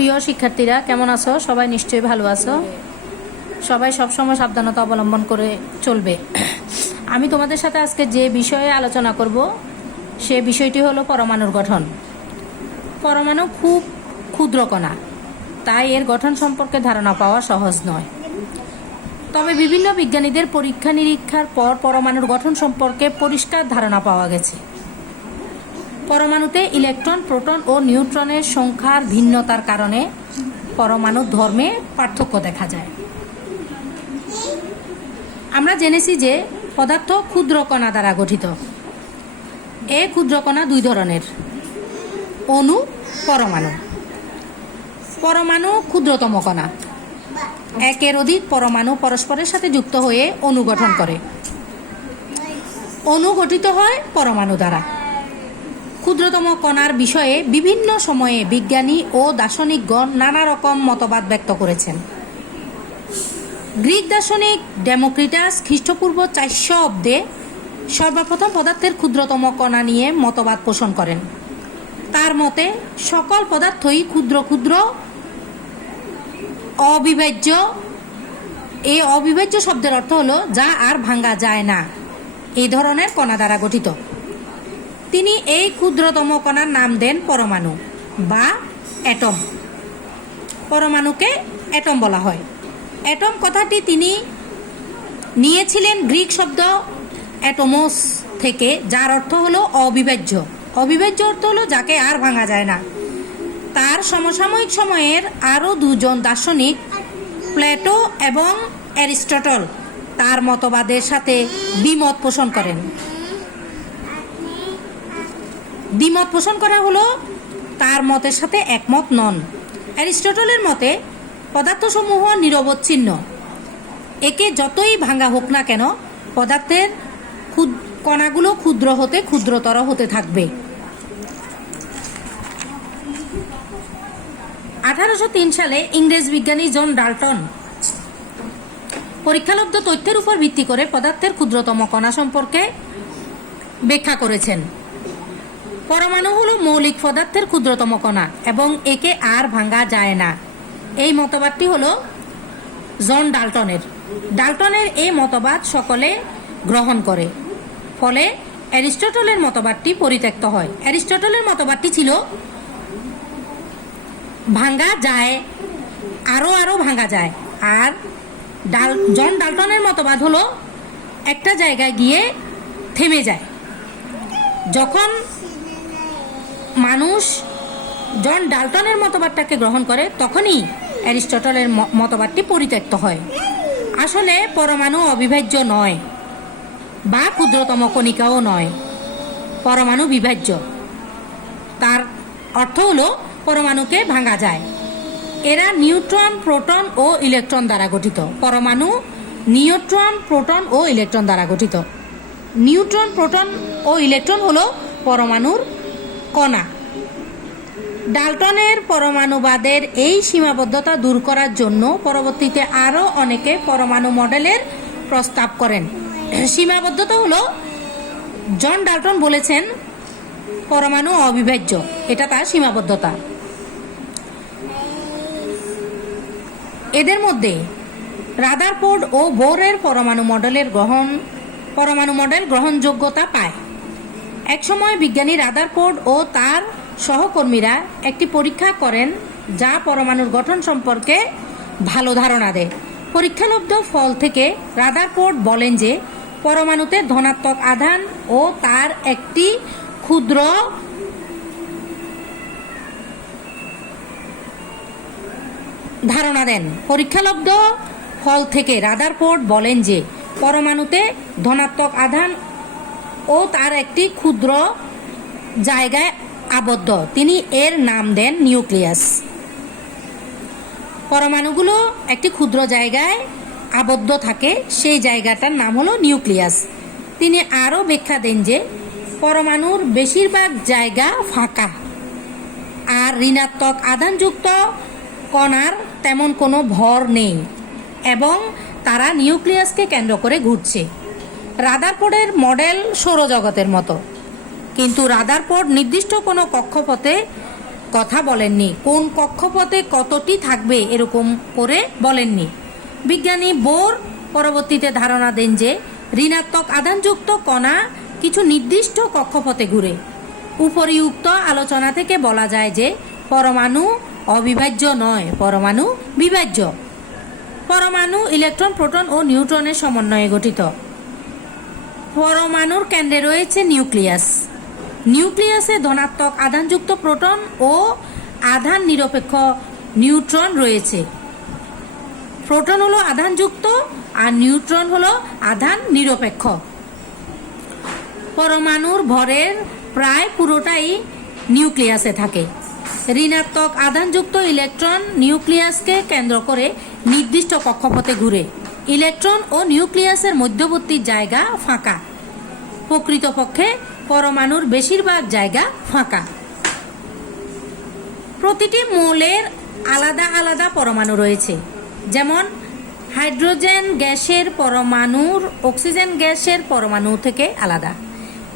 প্রিয় শিক্ষার্থীরা কেমন আছো? সবাই নিশ্চয়ই ভালো আছো। সবাই সবসময় সাবধানতা অবলম্বন করে চলবে। আমি তোমাদের সাথে আজকে যে বিষয়ে আলোচনা করব সে বিষয়টি হলো পরমাণুর গঠন। পরমাণু খুব ক্ষুদ্র কণা, তাই এর গঠন সম্পর্কে ধারণা পাওয়া সহজ নয়। তবে বিভিন্ন বিজ্ঞানীদের পরীক্ষা নিরীক্ষার পর পরমাণুর গঠন সম্পর্কে পরিষ্কার ধারণা পাওয়া গেছে। পরমাণুতে ইলেকট্রন, প্রোটন ও নিউট্রনের সংখ্যার ভিন্নতার কারণে পরমাণুর ধর্মে পার্থক্য দেখা যায়। আমরা জেনেছি যে পদার্থ ক্ষুদ্র কণা দ্বারা গঠিত। এই ক্ষুদ্র কণা দুই ধরনের: অণু, পরমাণু। পরমাণু ক্ষুদ্রতম কণা। একের অধিক পরমাণু পরস্পরের সাথে যুক্ত হয়ে অণু গঠন করে। অণু গঠিত হয় পরমাণু দ্বারা। ক্ষুদ্রতম কণার বিষয়ে বিভিন্ন সময়ে বিজ্ঞানী ও দার্শনিকগণ নানা রকম মতবাদ ব্যক্ত করেছেন। গ্রিক দার্শনিক ডেমোক্রিটাস খ্রিস্টপূর্ব 400 অব্দে সর্বপ্রথম পদার্থের ক্ষুদ্রতম কণা নিয়ে মতবাদ পোষণ করেন। তার মতে সকল পদার্থই ক্ষুদ্র ক্ষুদ্র অবিভাজ্য। এই অবিভাজ্য শব্দের অর্থ হলো যা আর ভাঙা যায় না, এই ধরনের কণা দ্বারা গঠিত। তিনি এই ক্ষুদ্রতম কণার নাম দেন পরমাণু বা অ্যাটম। পরমাণুকে অ্যাটম বলা হয়। অ্যাটম কথাটি তিনি নিয়েছিলেন গ্রিক শব্দ অ্যাটোমোস থেকে, যার অর্থ হলো অবিভাজ্য। অবিভাজ্য অর্থ হলো যাকে আর ভাঙা যায় না। তার সমসাময়িক সময়ের আরও দুজন দার্শনিক, প্লেটো এবং অ্যারিস্টটল, তার মতবাদের সাথে দ্বিমত পোষণ করেন। দ্বিমত পোষণ করা হলো তার মতের সাথে একমত নন। অ্যারিস্টটলের মতে পদার্থসমূহ নিরবচ্ছিন্ন। একে যতই ভাঙা হোক না কেন পদার্থের কণাগুলো ক্ষুদ্র হতে ক্ষুদ্রতর হতে থাকবে। 1803 সালে ইংরেজ বিজ্ঞানী জন ডাল্টন পরীক্ষালব্ধ তথ্যের উপর ভিত্তি করে পদার্থের ক্ষুদ্রতম কণা সম্পর্কে ব্যাখ্যা করেছেন। পরমাণু হলো মৌলিক পদার্থের ক্ষুদ্রতম কণা এবং একে আর ভাঙা যায় না। এই মতবাদটি হলো জন ডাল্টনের। ডাল্টনের এই মতবাদ সকলে গ্রহণ করে, ফলে অ্যারিস্টটলের মতবাদটি পরিত্যক্ত হয়। অ্যারিস্টটলের মতবাদটি ছিল ভাঙা যায়, আরো আরো ভাঙা যায়। আর জন ডাল্টনের মতবাদ হলো একটা জায়গায় গিয়ে থেমে যায়। যখন মানুষ জন ডাল্টনের মতবাদটাকে গ্রহণ করে তখনই অ্যারিস্টটলের মতবাদটি পরিত্যক্ত হয়। আসলে পরমাণু অবিভাজ্য নয় বা ক্ষুদ্রতম কণিকাও নয়, পরমাণু বিভাজ্য। তার অর্থ হলো পরমাণুকে ভাঙা যায়। এরা নিউট্রন, প্রোটন ও ইলেকট্রন দ্বারা গঠিত। পরমাণু নিউট্রন, প্রোটন ও ইলেকট্রন দ্বারা গঠিত। নিউট্রন, প্রোটন ও ইলেকট্রন হলো পরমাণুর কণা। ডাল্টনের পরমাণুবাদের এই সীমাবদ্ধতা দূর করার জন্য পরবর্তীতে আরও অনেকে পরমাণু মডেলের প্রস্তাব করেন। সীমাবদ্ধতা হলো জন ডাল্টন বলেছেন পরমাণু অবিভাজ্য, এটা তার সীমাবদ্ধতা। এদের মধ্যে রাদারফোর্ড ও বোরের পরমাণু মডেল গ্রহণযোগ্যতা পায়। একসময় বিজ্ঞানী রাদারফোর্ড ও তার সহকর্মীরা একটি পরীক্ষা করেন যা পরমাণুর গঠন সম্পর্কে ভালো ধারণা দেয়। পরীক্ষালব্ধ ফল থেকে রাদারফোর্ড বলেন যে পরমাণুতে ধনাত্মক আধান ও তার একটি ক্ষুদ্র ধারণা দেন। পরীক্ষালব্ধ ফল থেকে রাদারফোর্ড বলেন যে পরমাণুতে ধনাত্মক আধান ও তার একটি ক্ষুদ্র জায়গায় আবদ্ধ। তিনি এর নাম দেন নিউক্লিয়াস। পরমাণুগুলো একটি ক্ষুদ্র জায়গায় আবদ্ধ থাকে, সেই জায়গাটার নাম হলো নিউক্লিয়াস। তিনি আরও ব্যাখ্যা দেন যে পরমাণুর বেশিরভাগ জায়গা ফাঁকা, আর ঋণাত্মক আধানযুক্ত কণার তেমন কোনো ভর নেই এবং তারা নিউক্লিয়াসকে কেন্দ্র করে ঘুরছে। রাদারফোর্ডের মডেল সৌরজগতের মতো, কিন্তু রাদারফোর্ড নির্দিষ্ট কোনো কক্ষপথে কথা বলেননি, কোন কক্ষপথে কতটি থাকবে এরকম করে বলেননি। বিজ্ঞানী বোর পরবর্তীতে ধারণা দেন যে ঋণাত্মক আধানযুক্ত কণা কিছু নির্দিষ্ট কক্ষপথে ঘুরে। উপরিউক্ত আলোচনা থেকে বলা যায় যে পরমাণু অবিভাজ্য নয়, পরমাণু বিভাজ্য। পরমাণু ইলেকট্রন, প্রোটন ও নিউট্রনের সমন্বয়ে গঠিত। পরমাণুর কেন্দ্রে রয়েছে নিউক্লিয়াস। নিউক্লিয়াসে ধনাত্মক আধানযুক্ত প্রোটন ও আধান নিরপেক্ষ নিউট্রন রয়েছে। প্রোটন হলো আধানযুক্ত আর নিউট্রন হলো আধান নিরপেক্ষ। পরমাণুর ভরের প্রায় পুরোটাই নিউক্লিয়াসে থাকে। ঋণাত্মক আধানযুক্ত ইলেকট্রন নিউক্লিয়াসকে কেন্দ্র করে নির্দিষ্ট কক্ষপথে ঘুরে। ইলেকট্রন ও নিউক্লিয়াসের মধ্যবর্তী জায়গা ফাঁকা। প্রকৃতপক্ষে পরমাণুর বেশিরভাগ জায়গা ফাঁকা। প্রতিটি মৌলের আলাদা আলাদা পরমাণু রয়েছে, যেমন হাইড্রোজেন গ্যাসের পরমাণুর অক্সিজেন গ্যাসের পরমাণু থেকে আলাদা।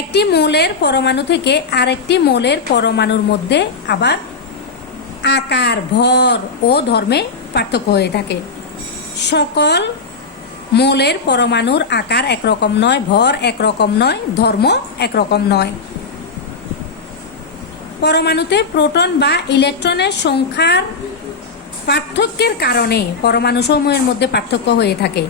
একটি মৌলের পরমাণু থেকে আরেকটি মৌলের পরমাণুর মধ্যে আবার আকার, ভর ও ধর্মে পার্থক্য হয়ে থাকে। সকল মৌলের পরমাণুর আকার একরকম নয়, ভর একরকম নয়, ধর্ম একরকম নয়। পরমাণুতে প্রোটন বা ইলেকট্রনের সংখ্যার পার্থক্যের কারণে পরমাণুসমূহের মধ্যে পার্থক্য হয়ে থাকে।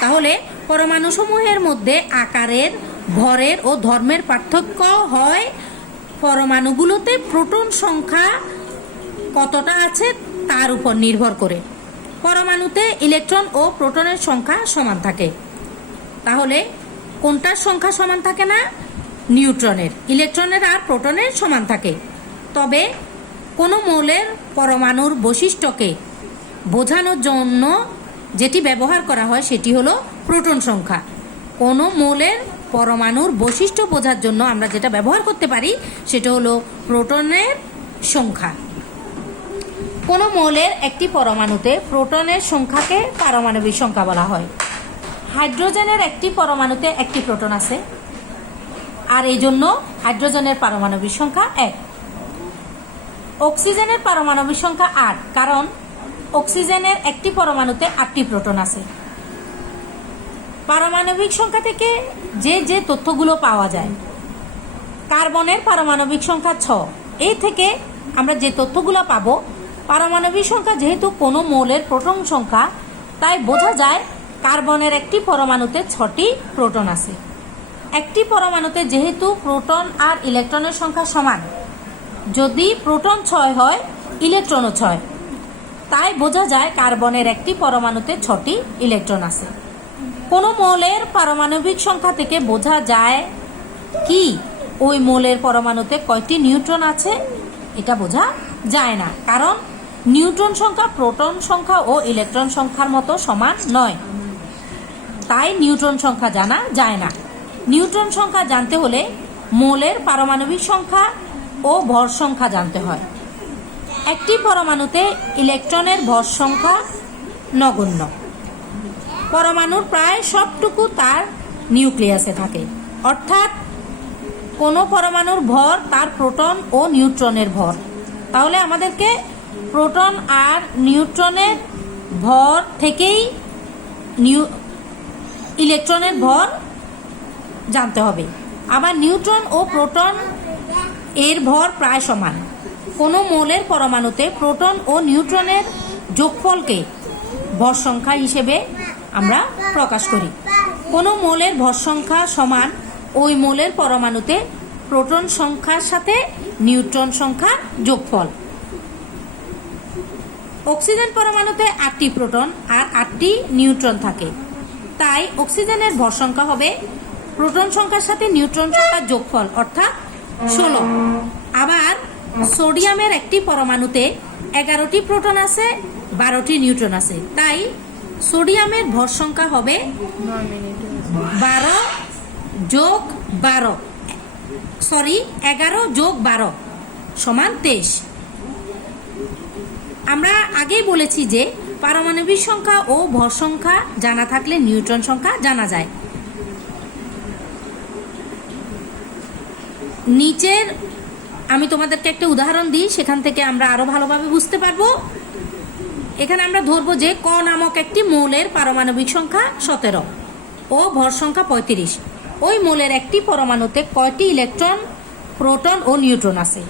তাহলে পরমাণুসমূহের মধ্যে আকারের, ভরের ও ধর্মের পার্থক্য হয় পরমাণুগুলোতে প্রোটন সংখ্যা কতটা আছে তার উপর নির্ভর করে। পরমাণুতে ইলেকট্রন ও প্রোটনের সংখ্যা সমান থাকে। তাহলে কোনটার সংখ্যা সমান থাকে না? নিউট্রনের। ইলেকট্রনের আর প্রোটনের সমান থাকে। তবে কোনো মৌলের পরমাণুর বৈশিষ্ট্যকে বোঝানোর জন্য যেটি ব্যবহার করা হয় সেটি হলো প্রোটন সংখ্যা। কোনো মৌলের পরমাণুর বৈশিষ্ট্য বোঝার জন্য আমরা যেটা ব্যবহার করতে পারি সেটা হলো প্রোটনের সংখ্যা। কোনো মৌলের একটি পরমাণুতে প্রোটনের সংখ্যাকে পারমাণবিক সংখ্যা বলা হয়। হাইড্রোজেনের একটি পরমাণুতে একটি প্রোটন আছে, আর এই জন্য হাইড্রোজেনের পারমাণবিক সংখ্যা 1। অক্সিজেনের পারমাণবিক সংখ্যা 8, কারণ অক্সিজেনের একটি পরমাণুতে 8টি প্রোটন আছে। পারমাণবিক সংখ্যা থেকে যে যে তথ্যগুলো পাওয়া যায়, কার্বনের পারমাণবিক সংখ্যা 6। এই থেকে আমরা যে তথ্যগুলো পাবো, পারমাণবিক সংখ্যা যেহেতু কোনো মৌলের প্রোটন সংখ্যা, তাই বোঝা যায় কার্বনের একটি পরমাণুতে 6টি প্রোটন আছে। একটি পরমাণুতে যেহেতু প্রোটন আর ইলেকট্রনের সংখ্যা সমান, যদি প্রোটন 6 হয় ইলেকট্রনও 6, তাই বোঝা যায় কার্বনের একটি পরমাণুতে 6টি ইলেকট্রন আছে। কোনো মৌলের পারমাণবিক সংখ্যা থেকে বোঝা যায় কি ওই মৌলের পরমাণুতে কয়টি নিউট্রন আছে? এটা বোঝা যায় না, কারণ নিউট্রন সংখ্যা প্রোটন সংখ্যা ও ইলেকট্রন সংখ্যার মতো সমান নয়, তাই নিউট্রন সংখ্যা জানা যায় না। নিউট্রন সংখ্যা জানতে হলে মৌলের পারমাণবিক সংখ্যা ও ভর সংখ্যা জানতে হয়। একটি পরমাণুতে ইলেকট্রনের ভর সংখ্যা নগণ্য। পরমাণুর প্রায় সবটুকু তার নিউক্লিয়াসে থাকে, অর্থাৎ কোনো পরমাণুর ভর তার প্রোটন ও নিউট্রনের ভর। তাহলে আমাদেরকে প্রোটন আর নিউট্রনের ভর থেকেই ইলেকট্রনের ভর জানতে হবে। আবার নিউট্রন ও প্রোটন এর ভর প্রায় সমান। কোনো মৌলের পরমাণুতে প্রোটন ও নিউট্রনের যোগফলকে ভর সংখ্যা হিসেবে আমরা প্রকাশ করি। কোনো মৌলের ভর সংখ্যা সমান ওই মৌলের পরমাণুতে প্রোটন সংখ্যার সাথে নিউট্রন সংখ্যার যোগফল। অক্সিজেন পরমাণুতে 8টি প্রোটন আর 8টি নিউট্রন থাকে, তাই অক্সিজেনের ভর সংখ্যা হবে প্রোটন সংখ্যার সাথে নিউট্রন সংখ্যার যোগফল, অর্থাৎ 16। আবার সোডিয়ামের একটি পরমাণুতে 11টি প্রোটন আছে, 12টি নিউট্রন আছে, তাই সোডিয়ামের ভর সংখ্যা হবে 11 যোগ 12 সমান 23। আমরা আগেই বলেছি যে পারমাণবিক সংখ্যা ও ভর সংখ্যা জানা থাকলে নিউট্রন সংখ্যা জানা যায়। নিচের আমি তোমাদেরকে একটা উদাহরণ দিই, সেখান থেকে আমরা আরো ভালোভাবে বুঝতে পারবো। এখানে আমরা ধরবো যে ক নামক একটি মৌলের পারমাণবিক সংখ্যা 17 ও ভর সংখ্যা 35। ওই মৌলের একটি পরমাণুতে কয়টি ইলেকট্রন, প্রোটন ও নিউট্রন আছে।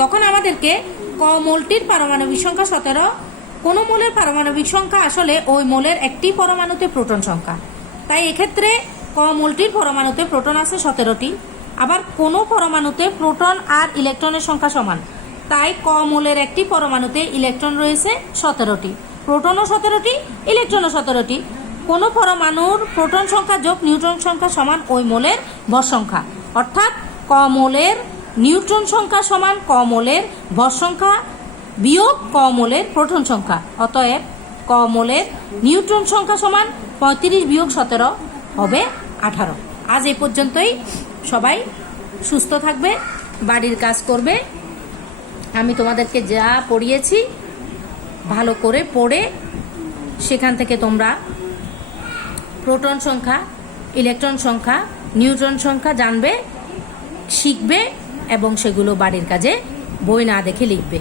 তখন আমাদেরকে ক মৌলটির পারমাণবিক সংখ্যা 17, কোন মৌলের পারমাণবিক সংখ্যা আসলে ওই মৌলের একটি পরমাণুতে প্রোটন সংখ্যা। তাই এক্ষেত্রে ক মৌলটির পরমাণুতে প্রোটন আছে 17টি, আবার কোনো পরমাণুতে প্রোটন আর ইলেকট্রনের সংখ্যা সমান। তাই ক মৌলের একটি পরমাণুতে ইলেকট্রন রয়েছে 17টি, প্রোটনও 17টি, ইলেকট্রনও 17টি। কোনো পরমাণুর প্রোটন সংখ্যা যোগ নিউট্রন সংখ্যা সমান ওই মৌলের ভর সংখ্যা, অর্থাৎ ক মৌলের নিউট্রন সংখ্যা সমান ক মৌলের ভর সংখ্যা বিয়োগ ক মৌলের প্রোটন সংখ্যা। অতএব ক মৌলের নিউট্রন সংখ্যা সমান 35 বিয়োগ 17 হবে 18। আজ এই পর্যন্তই। সবাই সুস্থ থাকবে, বাড়ির কাজ করবে। আমি তোমাদেরকে যা পড়িয়েছি ভালো করে পড়ে সেখান থেকে তোমরা প্রোটন সংখ্যা, ইলেকট্রন সংখ্যা, নিউট্রন সংখ্যা জানবে, শিখবে এবং সেগুলো বাড়ির কাজে বই না দেখে লিখবে।